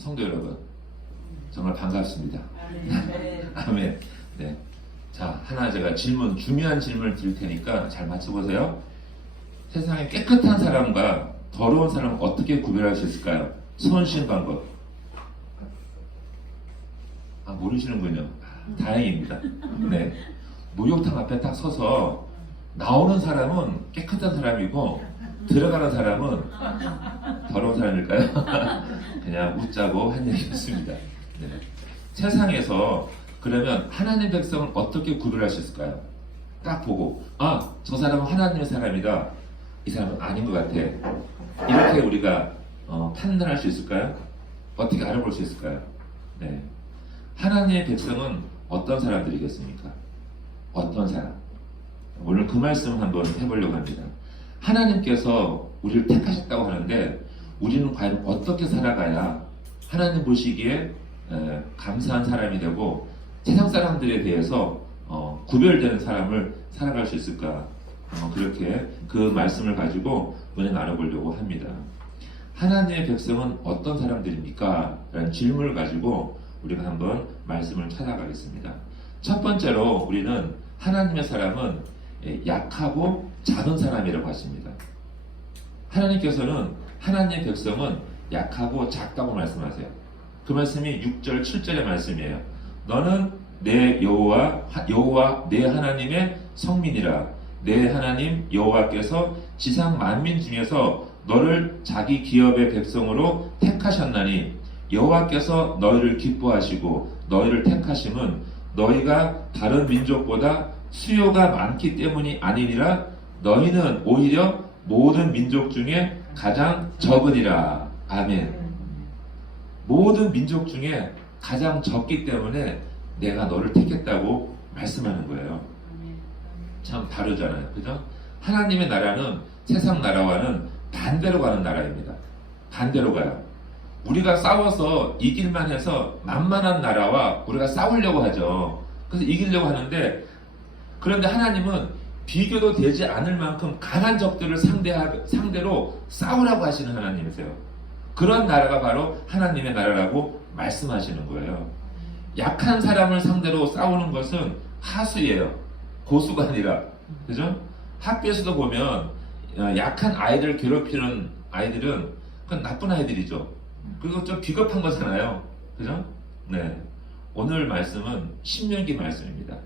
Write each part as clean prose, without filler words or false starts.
성도 여러분, 정말 반갑습니다. 네. 아멘. 네. 자, 하나 제가 중요한 질문을 드릴 테니까 잘 맞춰보세요. 세상에 깨끗한 사람과 더러운 사람을 어떻게 구별할 수 있을까요? 손 쉬는 방법. 모르시는군요. 다행입니다. 네. 목욕탕 앞에 딱 서서 나오는 사람은 깨끗한 사람이고 들어가는 사람은 더러운 사람일까요? 그냥 웃자고 한 얘기였습니다. 네. 세상에서 그러면 하나님 백성을 어떻게 구별할 수 있을까요? 딱 보고 저 사람은 하나님의 사람이다. 이 사람은 아닌 것 같아. 이렇게 우리가 판단할 수 있을까요? 어떻게 알아볼 수 있을까요? 네. 하나님의 백성은 어떤 사람들이겠습니까? 어떤 사람? 오늘 그 말씀 한번 해보려고 합니다. 하나님께서 우리를 택하셨다고 하는데 우리는 과연 어떻게 살아가야 하나님 보시기에 감사한 사람이 되고 세상 사람들에 대해서 구별되는 사람을 살아갈 수 있을까? 그렇게 그 말씀을 가지고 오늘 나눠보려고 합니다. 하나님의 백성은 어떤 사람들입니까? 라는 질문을 가지고 우리가 한번 말씀을 찾아가겠습니다. 첫 번째로 우리는 하나님의 사람은 약하고 작은 사람이라고 하십니다. 하나님께서는 하나님의 백성은 약하고 작다고 말씀하세요. 그 말씀이 6절, 7절의 말씀이에요. 너는 내 여호와 내 하나님의 성민이라. 내 하나님 여호와께서 지상 만민 중에서 너를 자기 기업의 백성으로 택하셨나니 여호와께서 너희를 기뻐하시고 너희를 택하심은 너희가 다른 민족보다 수요가 많기 때문이 아니니라. 너희는 오히려 모든 민족 중에 가장 적으니라. 아멘. 모든 민족 중에 가장 적기 때문에 내가 너를 택했다고 말씀하는 거예요. 참 다르잖아요. 그죠? 하나님의 나라는 세상 나라와는 반대로 가는 나라입니다. 반대로 가요. 우리가 싸워서 이길만 해서 만만한 나라와 우리가 싸우려고 하죠. 그래서 이기려고 하는데, 그런데 하나님은 비교도 되지 않을 만큼 강한 적들을 상대로 싸우라고 하시는 하나님이세요. 그런 나라가 바로 하나님의 나라라고 말씀하시는 거예요. 약한 사람을 상대로 싸우는 것은 하수예요. 고수가 아니라. 그죠? 학교에서도 보면 약한 아이들을 괴롭히는 아이들은 그건 나쁜 아이들이죠. 그리고 좀 비겁한 거잖아요. 그죠? 네. 오늘 말씀은 신명기 말씀입니다.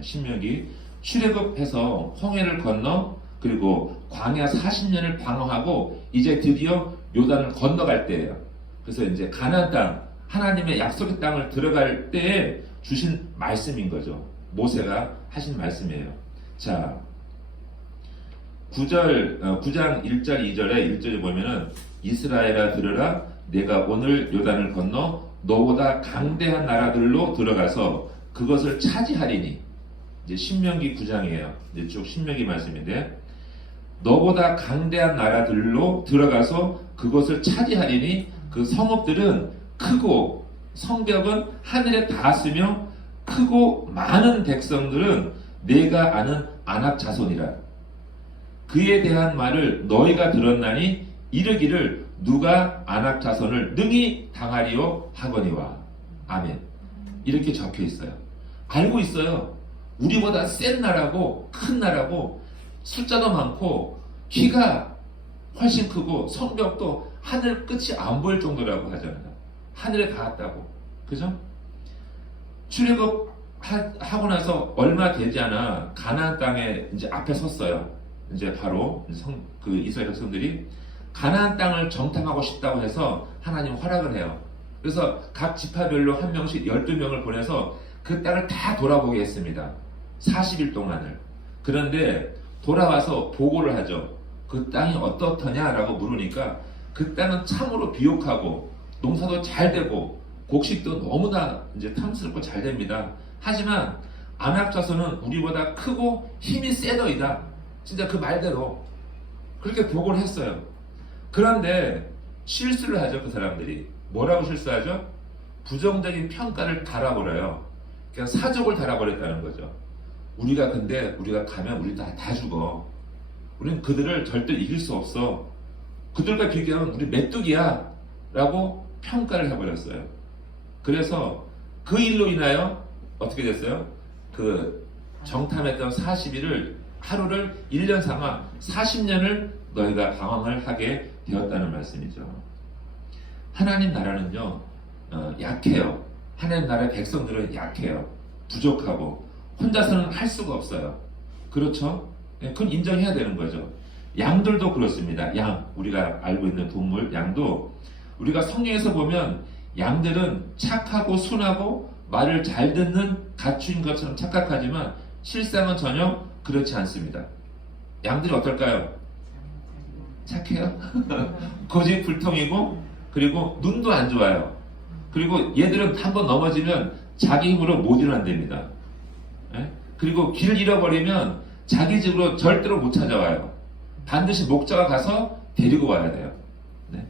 신명기 출애굽해서 홍해를 건너 그리고 광야 40년을 방황하고 이제 드디어 요단을 건너갈 때예요. 그래서 이제 가나안 땅, 하나님의 약속의 땅을 들어갈 때에 주신 말씀인 거죠. 모세가 하신 말씀이에요. 자, 9장 1절 2절에 1절에 보면은 이스라엘아 들으라 내가 오늘 요단을 건너 너보다 강대한 나라들로 들어가서 그것을 차지하리니. 이제 신명기 9장이에요. 이제 쭉 신명기 말씀인데 너보다 강대한 나라들로 들어가서 그것을 차지하리니 그 성읍들은 크고 성벽은 하늘에 닿았으며 크고 많은 백성들은 내가 아는 아낙 자손이라. 그에 대한 말을 너희가 들었나니 이르기를 누가 아낙 자손을 능히 당하리요 하거니와. 아멘. 이렇게 적혀 있어요. 알고 있어요. 우리보다 센 나라고 큰 나라고 숫자도 많고 키가 훨씬 크고 성벽도 하늘 끝이 안 보일 정도라고 하잖아요. 하늘에 닿았다고. 그죠? 출애굽 하고 나서 얼마 되지 않아 가나안 땅에 이제 앞에 섰어요. 이제 바로 그 이스라엘 백성들이 가나안 땅을 정탐하고 싶다고 해서 하나님 허락을 해요. 그래서 각 지파별로 한 명씩 12명을 보내서 그 땅을 다 돌아보게 했습니다. 40일 동안을. 그런데 돌아와서 보고를 하죠. 그 땅이 어떻더냐라고 물으니까 그 땅은 참으로 비옥하고 농사도 잘 되고 곡식도 너무나 이제 탐스럽고 잘 됩니다. 하지만 아낙 자손은 우리보다 크고 힘이 세더이다. 진짜 그 말대로 그렇게 보고를 했어요. 그런데 실수를 하죠. 그 사람들이. 뭐라고 실수하죠? 부정적인 평가를 달아버려요. 그냥 사족을 달아버렸다는 거죠. 우리가 가면 우리 다 죽어. 우리는 그들을 절대 이길 수 없어. 그들과 비교하면 우리 메뚜기야 라고 평가를 해버렸어요. 그래서 그 일로 인하여 어떻게 됐어요? 그 정탐했던 40일을 하루를 1년 삼아 40년을 너희가 방황을 하게 되었다는 말씀이죠. 하나님 나라는요 약해요. 하나님 나라의 백성들은 약해요. 부족하고 혼자서는 할 수가 없어요. 그렇죠? 그건 인정해야 되는 거죠. 양들도 그렇습니다. 양, 우리가 알고 있는 동물 양도 우리가 성경에서 보면 양들은 착하고 순하고 말을 잘 듣는 가축인 것처럼 착각하지만 실상은 전혀 그렇지 않습니다. 양들이 어떨까요? 착해요? 고집불통이고 그리고 눈도 안 좋아요. 그리고 얘들은 한번 넘어지면 자기 힘으로 못 일어난답니다. 그리고 길을 잃어버리면 자기 집으로 절대로 못 찾아와요. 반드시 목자가 가서 데리고 와야 돼요. 네?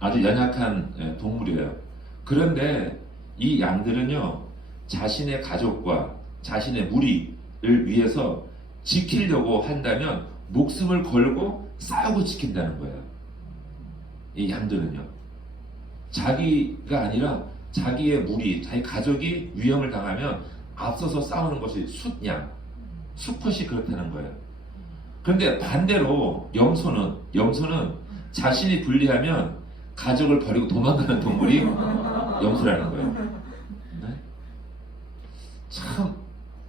아주 연약한 동물이에요. 그런데 이 양들은요 자신의 가족과 자신의 무리를 위해서 지키려고 한다면 목숨을 걸고 싸우고 지킨다는 거예요. 이 양들은요 자기가 아니라 자기의 무리, 자기 가족이 위험을 당하면 앞서서 싸우는 것이 숫양, 수컷이 그렇다는 거예요. 그런데 반대로 염소는 자신이 불리하면 가족을 버리고 도망가는 동물이 염소라는 거예요. 네? 참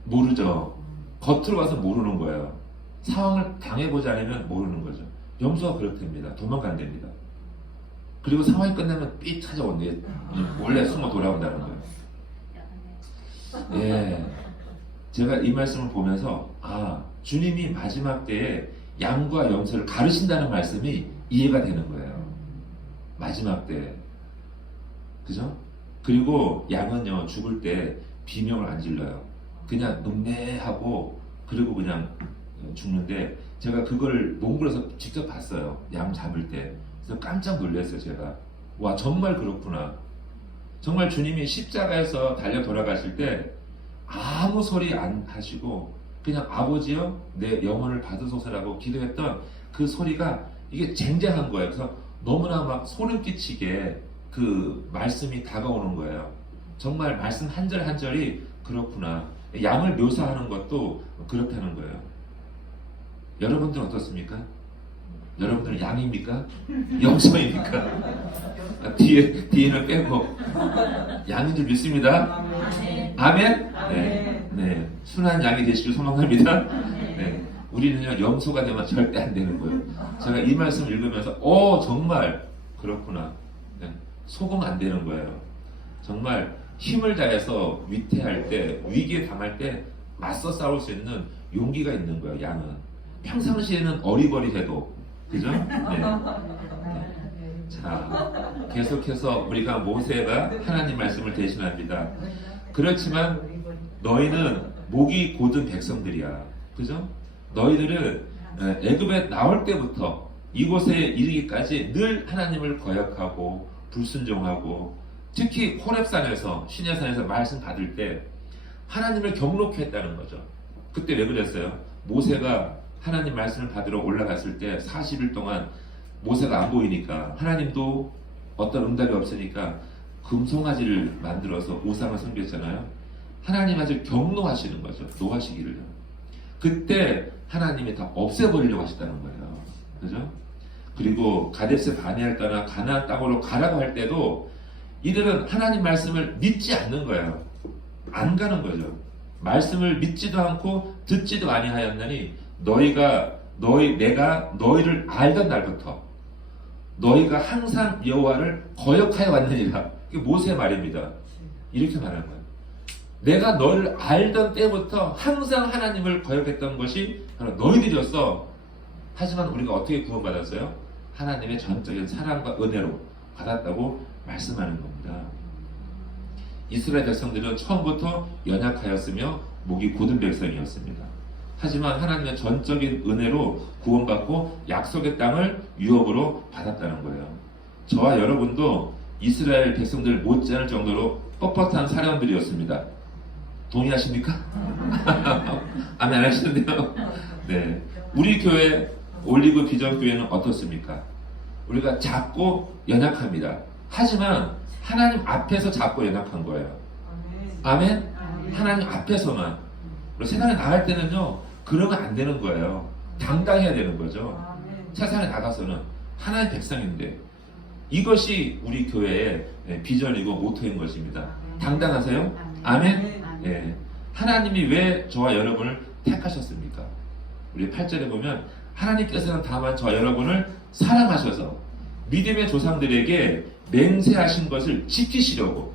모르죠. 겉으로 가서 모르는 거예요. 상황을 당해보지 않으면 모르는 거죠. 염소가 그렇답니다. 도망간답니다. 그리고 상황이 끝나면 삐 찾아온대. 원래 숨어 돌아온다는 거예요. 예, 제가 이 말씀을 보면서 주님이 마지막 때에 양과 염소를 가르친다는 말씀이 이해가 되는 거예요. 마지막 때, 그죠? 그리고 양은요 죽을 때 비명을 안 질러요. 그냥 눈매하고 그리고 그냥 죽는데 제가 그걸 몽골에서 직접 봤어요. 양 잡을 때. 그래서 깜짝 놀랐어요. 제가 와 정말 그렇구나. 정말 주님이 십자가에서 달려 돌아가실 때 아무 소리 안 하시고 그냥 아버지여 내 영혼을 받으소서라고 기도했던 그 소리가 이게 쟁쟁한 거예요. 그래서 너무나 막 소름 끼치게 그 말씀이 다가오는 거예요. 정말 말씀 한 절 한 절이 그렇구나. 양을 묘사하는 것도 그렇다는 거예요. 여러분들은 어떻습니까? 여러분들은 양입니까? 염소입니까? 뒤에는 빼고 양인 줄 믿습니다. 아멘? 네. 순한 양이 되시길 소망합니다. 네. 우리는요 염소가 되면 절대 안 되는 거예요. 제가 이 말씀 읽으면서 정말 그렇구나. 네. 속으면 안 되는 거예요. 정말 힘을 다해서 위태할 때, 위기에 당할 때 맞서 싸울 수 있는 용기가 있는 거예요. 양은 평상시에는 어리버리해도, 그죠? 네. 자, 계속해서 우리가 모세가 하나님 말씀을 대신합니다. 그렇지만 너희는 목이 곧은 백성들이야, 그죠? 너희들은 애굽에 나올 때부터 이곳에 이르기까지 늘 하나님을 거역하고 불순종하고, 특히 호렙산에서 시내산에서 말씀 받을 때 하나님을 경록했다는 거죠. 그때 왜 그랬어요? 모세가 하나님 말씀을 받으러 올라갔을 때 40일 동안 모세가 안 보이니까 하나님도 어떤 응답이 없으니까 금송아지를 만들어서 우상을 섬겼잖아요. 하나님 아주 경노하시는 거죠. 노하시기를. 그때 하나님이 다 없애버리려고 하셨다는 거예요. 그죠? 그리고 가데스 바네아를 떠나 가나안 땅으로 가라고 할 때도 이들은 하나님 말씀을 믿지 않는 거예요. 안 가는 거죠. 말씀을 믿지도 않고 듣지도 아니하였나니 내가 너희를 알던 날부터 너희가 항상 여호와를 거역하여 왔느니라. 이게 모세의 말입니다. 이렇게 말하는 거예요. 내가 너를 알던 때부터 항상 하나님을 거역했던 것이 바로 너희들이었어. 하지만 우리가 어떻게 구원받았어요? 하나님의 전적인 사랑과 은혜로 받았다고 말씀하는 겁니다. 이스라엘 백성들은 처음부터 연약하였으며 목이 곧은 백성이었습니다. 하지만 하나님의 전적인 은혜로 구원받고 약속의 땅을 유업으로 받았다는 거예요. 저와 여러분도 이스라엘 백성들 못지않을 정도로 뻣뻣한 사람들이었습니다. 동의하십니까? 아멘 안 하시는데요. 네, 우리 교회 올리브 비전교회는 어떻습니까? 우리가 작고 연약합니다. 하지만 하나님 앞에서 잡고 연약한 거예요. 아멘? 하나님 앞에서만. 그리고 세상에 나갈 때는요, 그러면 안 되는 거예요. 당당해야 되는 거죠. 세상에 나가서는 하나님 백성인데, 이것이 우리 교회의 비전이고 모토인 것입니다. 당당하세요? 아멘? 예. 하나님이 왜 저와 여러분을 택하셨습니까? 우리 8절에 보면 하나님께서는 다만 저와 여러분을 사랑하셔서 믿음의 조상들에게 맹세하신 것을 지키시려고,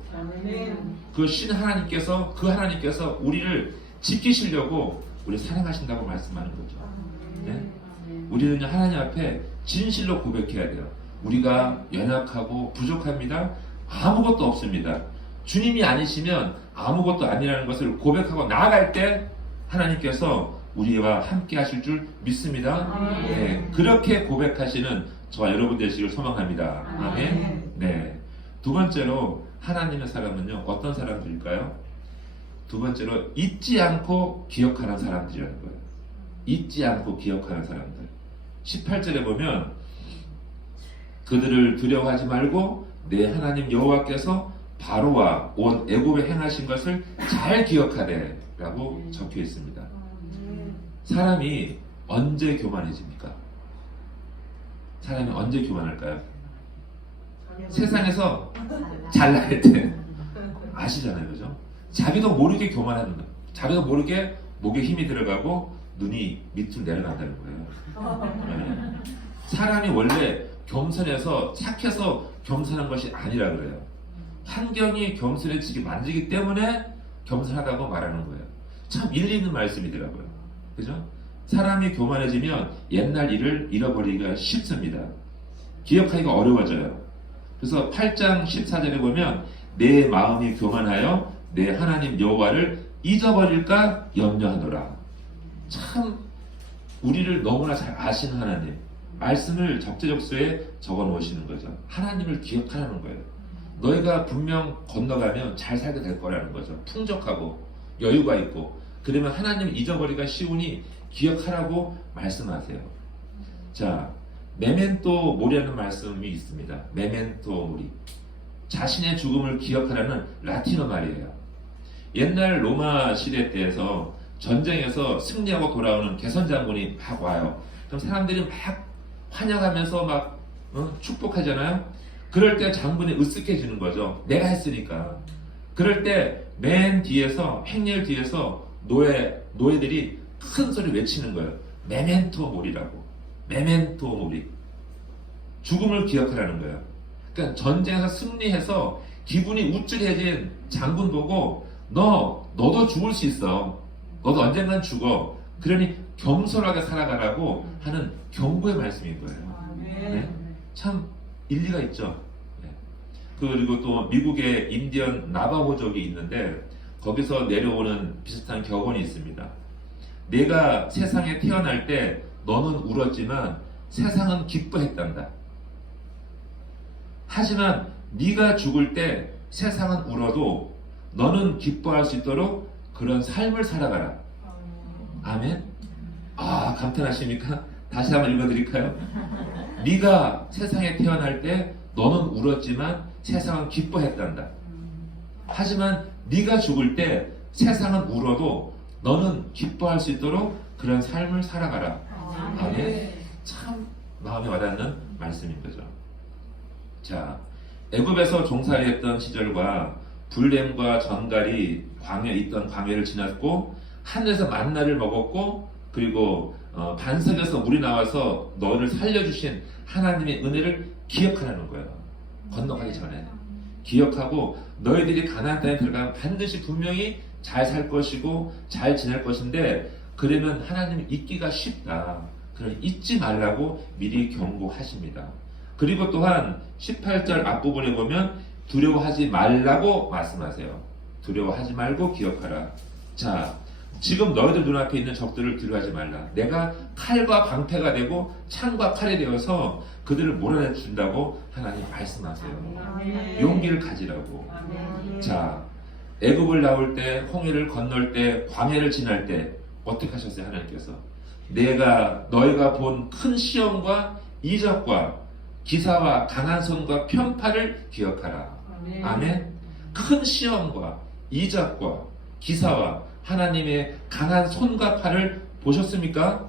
그 신 하나님께서, 그 하나님께서 우리를 지키시려고 우리 사랑하신다고 말씀하는 거죠. 네? 우리는 하나님 앞에 진실로 고백해야 돼요. 우리가 연약하고 부족합니다. 아무것도 없습니다. 주님이 아니시면 아무것도 아니라는 것을 고백하고 나아갈 때 하나님께서 우리와 함께 하실 줄 믿습니다. 네, 그렇게 고백하시는 저와 여러분 되시길 소망합니다. 아멘. 네. 두 번째로 하나님의 사람은요, 어떤 사람들일까요? 두 번째로 잊지 않고 기억하는 사람들이라는 거예요. 잊지 않고 기억하는 사람들. 18절에 보면 그들을 두려워하지 말고 내 하나님 여호와께서 바로와 온 애굽에 행하신 것을 잘 기억하되 라고 적혀 있습니다. 사람이 언제 교만해집니까? 사람이 언제 교만할까요? 세상에서 잘 나갈 때. 아시잖아요, 그죠? 자기도 모르게 교만하는 거예요. 자기도 모르게 목에 힘이 들어가고 눈이 밑으로 내려간다는 거예요. 네. 사람이 원래 겸손해서 착해서 겸손한 것이 아니라 그래요. 환경이 겸손해지게 만들기 때문에 겸손하다고 말하는 거예요. 참 일리 있는 말씀이더라고요. 그죠? 사람이 교만해지면 옛날 일을 잃어버리기가 쉽습니다. 기억하기가 어려워져요. 그래서 8장 14절에 보면 내 마음이 교만하여 내 하나님 여호와를 잊어버릴까 염려하노라. 참 우리를 너무나 잘 아시는 하나님, 말씀을 적재적소에 적어 놓으시는 거죠. 하나님을 기억하라는 거예요. 너희가 분명 건너가면 잘 살게 될 거라는 거죠. 풍족하고 여유가 있고. 그러면 하나님을 잊어버리기가 쉬우니 기억하라고 말씀하세요. 자, 메멘토 모리라는 말씀이 있습니다. 메멘토 모리. 자신의 죽음을 기억하라는 라틴어 말이에요. 옛날 로마 시대 때에서 전쟁에서 승리하고 돌아오는 개선 장군이 막 와요. 그럼 사람들이 막 환영하면서 막 축복하잖아요. 그럴 때 장군이 으쓱해지는 거죠. 내가 했으니까. 그럴 때 맨 뒤에서, 행렬 뒤에서 노예들이 큰 소리 외치는 거예요. 메멘토 모리라고. 메멘토 모리. 죽음을 기억하라는 거예요. 그러니까 전쟁에서 승리해서 기분이 우쭐해진 장군 보고 너도 죽을 수 있어. 너도 언젠간 죽어. 그러니 겸손하게 살아가라고 하는 경고의 말씀인 거예요. 네? 참 일리가 있죠. 네. 그리고 또 미국의 인디언 나바호족이 있는데 거기서 내려오는 비슷한 격언이 있습니다. 내가 세상에 태어날 때 너는 울었지만 세상은 기뻐했단다. 하지만 네가 죽을 때 세상은 울어도 너는 기뻐할 수 있도록 그런 삶을 살아가라. 아멘. 아, 감탄하십니까? 다시 한번 읽어드릴까요? 네가 세상에 태어날 때 너는 울었지만 세상은 기뻐했단다. 하지만 네가 죽을 때 세상은 울어도 너는 기뻐할 수 있도록 그런 삶을 살아가라. 아멘. 참 마음에 와닿는 말씀인 거죠. 자, 애굽에서 종살이했던 시절과 불뱀과 전갈이 광야에 있던 광야를 지났고 하늘에서 만나를 먹었고 그리고 반석에서 물이 나와서 너를 살려주신 하나님의 은혜를 기억하라는 거예요. 건너가기 전에 기억하고 너희들이 가나안 땅에 들어가면 반드시 분명히 잘 살 것이고 잘 지낼 것인데 그러면 하나님이 잊기가 쉽다. 그러니 잊지 말라고 미리 경고하십니다. 그리고 또한 18절 앞부분에 보면 두려워하지 말라고 말씀하세요. 두려워하지 말고 기억하라. 자, 지금 너희들 눈앞에 있는 적들을 두려워하지 말라. 내가 칼과 방패가 되고 창과 칼이 되어서 그들을 몰아내준다고 하나님 말씀하세요. 용기를 가지라고. 자, 애굽을 나올 때, 홍해를 건널 때, 광야를 지날 때 어떻게 하셨어요? 하나님께서 너희가 본 큰 시험과 이적과 기사와 강한 손과 편파를 기억하라. 아멘. 큰 시험과 이적과 기사와 하나님의 강한 손과 팔을 보셨습니까?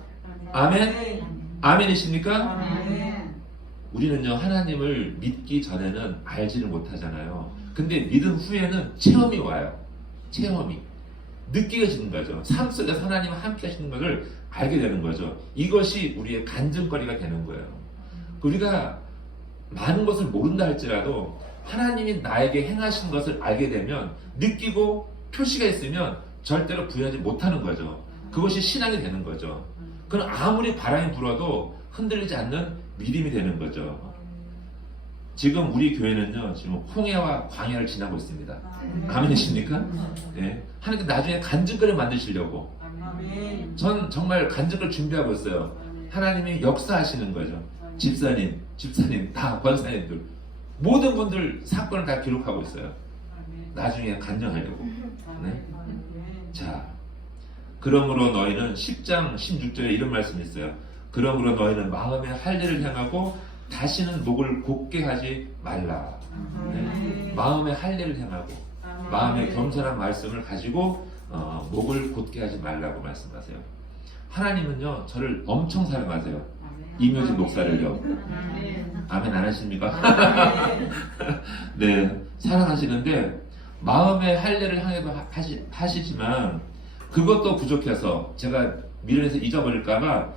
아멘. 아멘이십니까? 우리는요, 하나님을 믿기 전에는 알지를 못하잖아요. 근데 믿음 후에는 체험이 와요. 체험이. 느끼어지는 거죠. 삶 속에서 하나님과 함께 하시는 것을 알게 되는 거죠. 이것이 우리의 간증거리가 되는 거예요. 우리가 많은 것을 모른다 할지라도 하나님이 나에게 행하신 것을 알게 되면, 느끼고 표시가 있으면 절대로 부인하지 못하는 거죠. 그것이 신앙이 되는 거죠. 그건 아무리 바람이 불어도 흔들리지 않는 믿음이 되는 거죠. 지금 우리 교회는요, 지금 홍해와 광야를 지나고 있습니다. 아멘이십니까? 네. 하나님께 나중에 간증거리 만드시려고. 전 정말 간증을 준비하고 있어요. 하나님이 역사하시는 거죠. 집사님, 다 권사님들, 모든 분들 사건을 다 기록하고 있어요. 나중에 간증하려고. 네. 자, 그러므로 너희는 10장 16절에 이런 말씀이 있어요. 그러므로 너희는 마음의 할례를 행하고 다시는 목을 곧게 하지 말라. 네. 마음의 할례를 행하고 마음의 겸손한 말씀을 가지고 목을 곧게 하지 말라고 말씀하세요. 하나님은요, 저를 엄청 사랑하세요. 이묘진 목사를요. 아멘 안 하십니까? 네, 사랑하시는데 마음의 할례를 향해도 하시지만 그것도 부족해서 제가 미련해서 잊어버릴까봐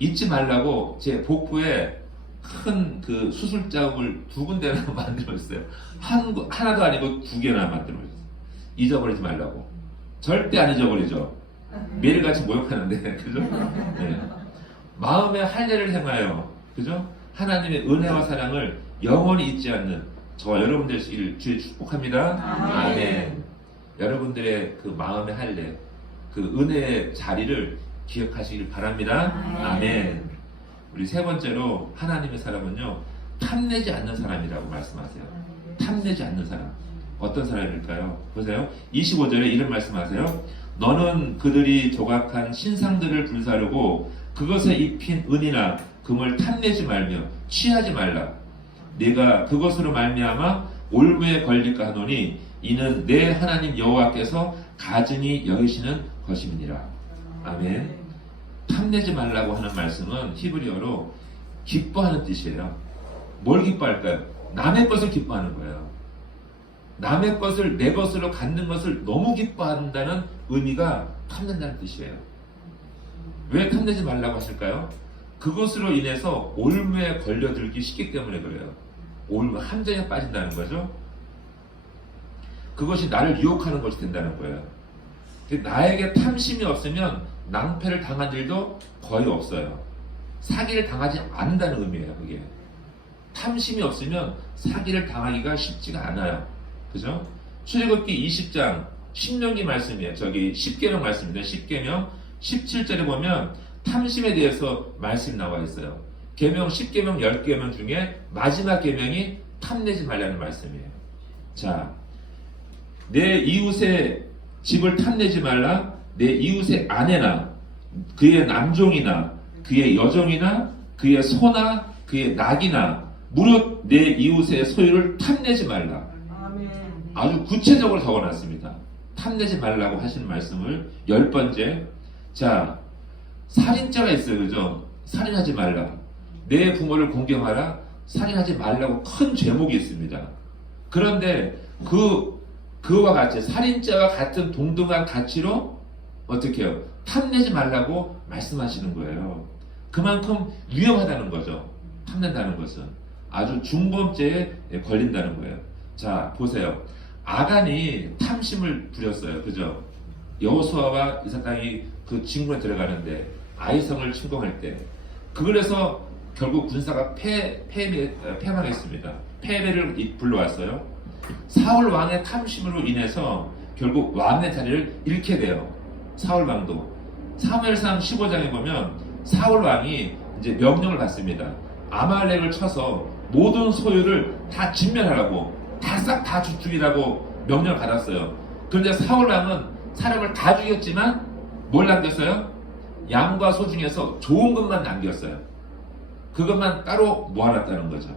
잊지 말라고 제 복부에 큰 그 수술 자국을 2군데나 만들어 있어요. 하나도 아니고 2개나 만들어 있어요. 잊어버리지 말라고. 절대 안 잊어버리죠. 매일같이 모욕하는데, 그죠? 네. 마음의 할례를 행하여, 그죠? 하나님의 은혜와 사랑을 영원히 잊지 않는 저와 여러분 되시길 주의 축복합니다. 아멘. 여러분들의 그 마음의 할례, 그 은혜의 자리를 기억하시길 바랍니다. 아멘. 우리 세 번째로 하나님의 사람은요, 탐내지 않는 사람이라고 말씀하세요. 탐내지 않는 사람. 어떤 사람일까요? 보세요. 25절에 이런 말씀하세요. 너는 그들이 조각한 신상들을 불사르고 그것에 입힌 은이나 금을 탐내지 말며 취하지 말라. 네가 그것으로 말미암아 올무에 걸릴까 하노니 이는 내 하나님 여호와께서 가증히 여기시는 것임이니라. 아멘. 탐내지 말라고 하는 말씀은 히브리어로 기뻐하는 뜻이에요. 뭘 기뻐할까요? 남의 것을 기뻐하는 거예요. 남의 것을 내 것으로 갖는 것을 너무 기뻐한다는 의미가 탐낸다는 뜻이에요. 왜 탐내지 말라고 하실까요? 그것으로 인해서 올무에 걸려들기 쉽기 때문에 그래요. 올무, 함정에 빠진다는 거죠. 그것이 나를 유혹하는 것이 된다는 거예요. 나에게 탐심이 없으면 낭패를 당한 일도 거의 없어요. 사기를 당하지 않는다는 의미예요. 그게 탐심이 없으면 사기를 당하기가 쉽지가 않아요. 그죠? 출애굽기 20장 신명기 말씀이에요. 저기 10계명 말씀입니다. 10계명 17절에 보면 탐심에 대해서 말씀이 나와 있어요. 계명 10계명 10계명 중에 마지막 계명이 탐내지 말라는 말씀이에요. 자, 내 이웃의 집을 탐내지 말라. 내 이웃의 아내나 그의 남종이나 그의 여종이나 그의 소나 그의 낙이나 무릇 내 이웃의 소유를 탐내지 말라. 아주 구체적으로 적어놨습니다. 탐내지 말라고 하시는 말씀을 10번째. 자, 살인자가 있어요. 그죠? 살인하지 말라. 내 부모를 공경하라. 살인하지 말라고 큰 제목이 있습니다. 그런데 그와 같이 살인자와 같은 동등한 가치로 어떻게 해요? 탐내지 말라고 말씀하시는 거예요. 그만큼 위험하다는 거죠. 탐낸다는 것은 아주 중범죄에 걸린다는 거예요. 자, 보세요. 아간이 탐심을 부렸어요. 그죠? 여호수아와 이삭강이 그 진군에 들어가는데 아이성을 침공할 때 그래서 결국 군사가 패망했습니다. 패배를 불러왔어요. 사울 왕의 탐심으로 인해서 결국 왕의 자리를 잃게 돼요. 사울 왕도 사무엘상 15장에 보면 사울 왕이 이제 명령을 받습니다. 아말렉을 쳐서 모든 소유를 다 진멸하라고, 싹 다 죽이라고 명령을 받았어요. 그런데 사울 왕은 사람을 다 죽였지만 뭘 남겼어요? 양과 소 중에서 좋은 것만 남겼어요. 그것만 따로 모아놨다는 거죠.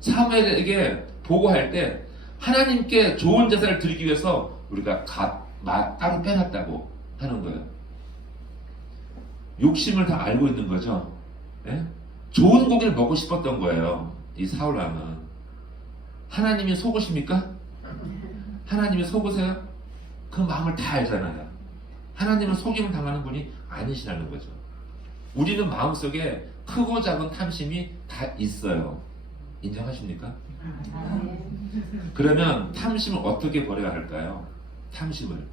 사무엘에게 보고할 때 하나님께 좋은 제사를 드리기 위해서 우리가 따로 빼놨다고 하는 거예요. 욕심을 다 알고 있는 거죠. 예? 좋은 고기를 먹고 싶었던 거예요. 이 사울왕은. 하나님이 속으십니까? 하나님이 속으세요? 그 마음을 다 알잖아요. 하나님은 속임을 당하는 분이 아니시라는 거죠. 우리는 마음속에 크고 작은 탐심이 다 있어요. 인정하십니까? 그러면 탐심을 어떻게 버려야 할까요? 탐심을.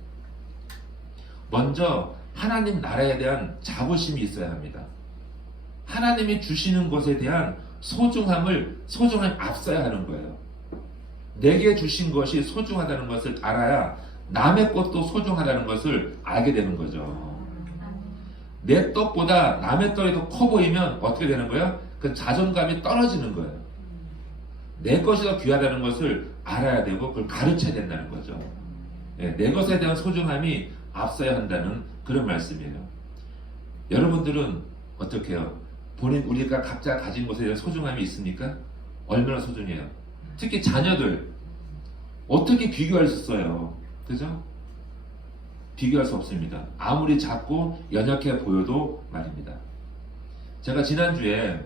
먼저 하나님 나라에 대한 자부심이 있어야 합니다. 하나님이 주시는 것에 대한 소중함을 앞서야 하는 거예요. 내게 주신 것이 소중하다는 것을 알아야 남의 것도 소중하다는 것을 알게 되는 거죠. 내 떡보다 남의 떡이 더 커 보이면 어떻게 되는 거예요? 그 자존감이 떨어지는 거예요. 내 것이 더 귀하다는 것을 알아야 되고 그걸 가르쳐야 된다는 거죠. 내 것에 대한 소중함이 앞서야 한다는 그런 말씀이에요. 여러분들은 어떻게 해요? 우리가 각자 가진 것에 대한 소중함이 있습니까? 얼마나 소중해요? 특히 자녀들 어떻게 비교할 수 있어요? 그죠? 비교할 수 없습니다. 아무리 작고 연약해 보여도 말입니다. 제가 지난주에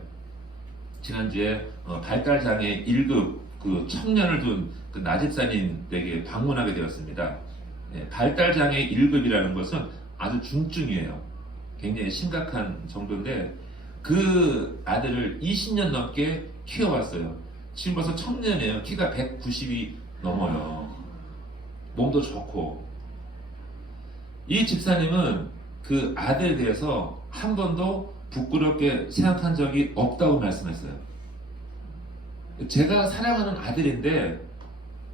발달장애 1급 그 청년을 둔 그 나집사님 댁에 방문하게 되었습니다. 발달장애 1급이라는 것은 아주 중증이에요. 굉장히 심각한 정도인데 그 아들을 20년 넘게 키워왔어요. 지금 벌써 청년이에요. 키가 190이 넘어요. 몸도 좋고. 이 집사님은 그 아들에 대해서 한 번도 부끄럽게 생각한 적이 없다고 말씀했어요. 제가 사랑하는 아들인데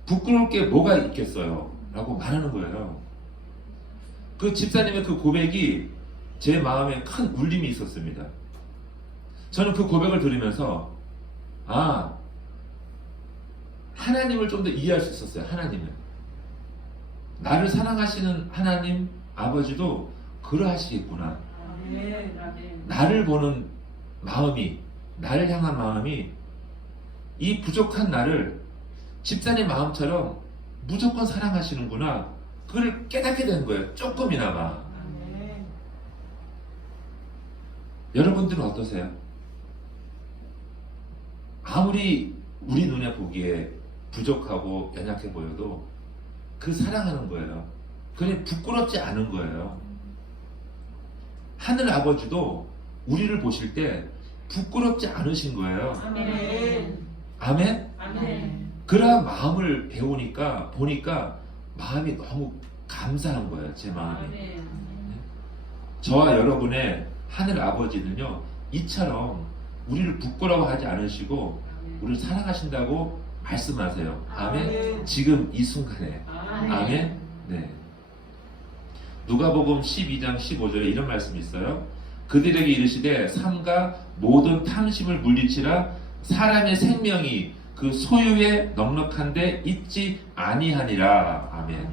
부끄러울 게 뭐가 있겠어요? 라고 말하는 거예요. 그 집사님의 그 고백이 제 마음에 큰 울림이 있었습니다. 저는 그 고백을 들으면서 하나님을 좀 더 이해할 수 있었어요. 하나님을. 나를 사랑하시는 하나님 아버지도 그러하시겠구나. 나를 보는 마음이, 나를 향한 마음이 이 부족한 나를 집사님 마음처럼 무조건 사랑하시는구나. 그걸 깨닫게 된 거예요. 조금이나마. 여러분들은 어떠세요? 아무리 우리 눈에 보기에 부족하고 연약해 보여도 그 사랑하는 거예요. 그게 부끄럽지 않은 거예요. 하늘 아버지도 우리를 보실 때 부끄럽지 않으신 거예요. 아멘. 아멘? 아멘. 그러한 마음을 보니까 마음이 너무 감사한 거예요. 제 마음이. 아멘. 저와 여러분의 하늘 아버지는요, 이처럼 우리를 부끄러워하지 않으시고 우리를 사랑하신다고 말씀하세요. 아멘. 지금 이 순간에. 아멘. 네. 누가복음 12장 15절에 이런 말씀이 있어요. 그들에게 이르시되 삼가 모든 탐심을 물리치라. 사람의 생명이 그 소유에 넉넉한데 있지 아니하니라. 아멘.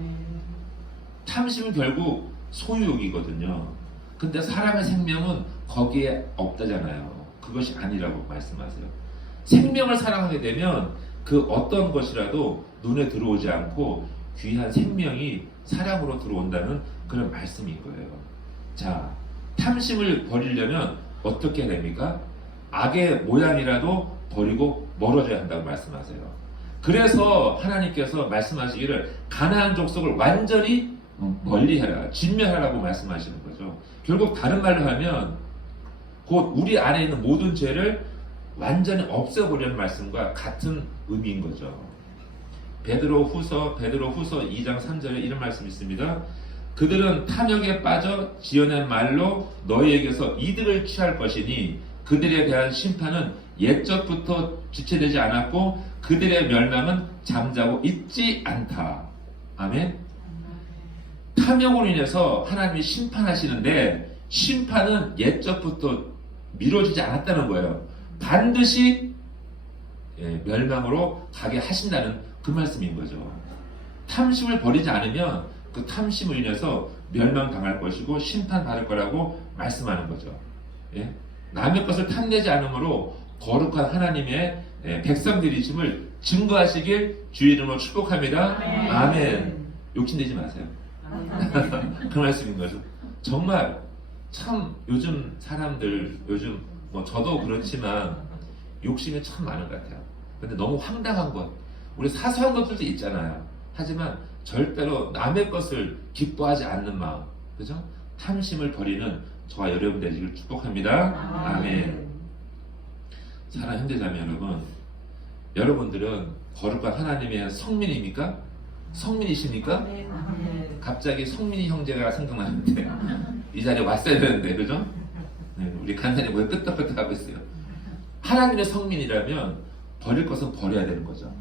탐심은 결국 소유욕이거든요. 근데 사람의 생명은 거기에 없다잖아요. 그것이 아니라고 말씀하세요. 생명을 사랑하게 되면 그 어떤 것이라도 눈에 들어오지 않고 귀한 생명이 사랑으로 들어온다는 그런 말씀인 거예요. 자, 탐심을 버리려면 어떻게 됩니까? 악의 모양이라도 버리고 멀어져야 한다고 말씀하세요. 그래서 하나님께서 말씀하시기를 가나안 족속을 완전히 멀리해라, 진멸하라고 말씀하시는 거죠. 결국 다른 말로 하면 곧 우리 안에 있는 모든 죄를 완전히 없애보려는 말씀과 같은 의미인 거죠. 베드로 후서 2장 3절에 이런 말씀이 있습니다. 그들은 탐욕에 빠져 지어낸 말로 너희에게서 이득을 취할 것이니 그들에 대한 심판은 옛적부터 지체되지 않았고 그들의 멸망은 잠자고 있지 않다. 아멘. 탐욕으로 인해서 하나님이 심판하시는데 심판은 옛적부터 미뤄지지 않았다는 거예요. 반드시 멸망으로 가게 하신다는 그 말씀인 거죠. 탐심을 버리지 않으면 그 탐심을 인해서 멸망당할 것이고 심판받을 거라고 말씀하는 거죠. 예? 남의 것을 탐내지 않으므로 거룩한 하나님의 백성들이심을 증거하시길 주의 이름으로 축복합니다. 아멘. 욕심내지 마세요. 그 말씀인 거죠. 정말 참 요즘 사람들, 요즘 뭐 저도 그렇지만 욕심이 참 많은 것 같아요. 근데 너무 황당한 것, 우리 사소한 것들도 있잖아요. 하지만 절대로 남의 것을 기뻐하지 않는 마음, 그죠? 탐심을 버리는 저와 여러분 되시길 축복합니다. 아멘. 사랑 형제자매 여러분, 여러분들은 거룩한 하나님의 성민입니까? 성민이십니까? 갑자기 성민이 형제가 생각나는데 이 자리에 왔어야 되는데, 그죠? 네, 우리 간사님 왜 끄떡끄떡하고 있어요? 하나님의 성민이라면 버릴 것은 버려야 되는 거죠.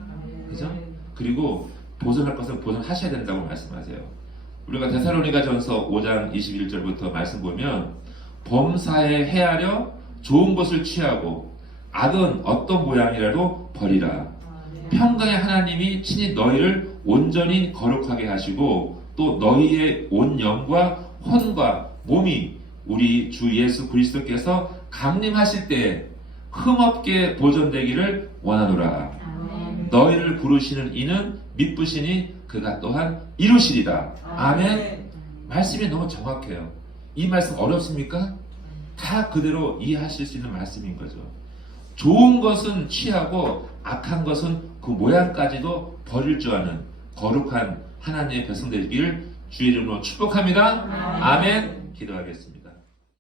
그죠? 그리고 보존할 것은 보존하셔야 된다고 말씀하세요. 우리가 데살로니가전서 5장 21절부터 말씀 보면 범사에 헤아려 좋은 것을 취하고 악은 어떤 모양이라도 버리라. 평강의 하나님이 친히 너희를 온전히 거룩하게 하시고 또 너희의 온 영과 혼과 몸이 우리 주 예수 그리스도께서 강림하실 때 흠없게 보존되기를 원하노라. 너희를 부르시는 이는 미쁘시니 그가 또한 이루시리라. 아멘. 말씀이 너무 정확해요. 이 말씀 어렵습니까? 다 그대로 이해하실 수 있는 말씀인 거죠. 좋은 것은 취하고 악한 것은 그 모양까지도 버릴 줄 아는 거룩한 하나님의 백성 되기를 주의 이름으로 축복합니다. 아멘. 기도하겠습니다.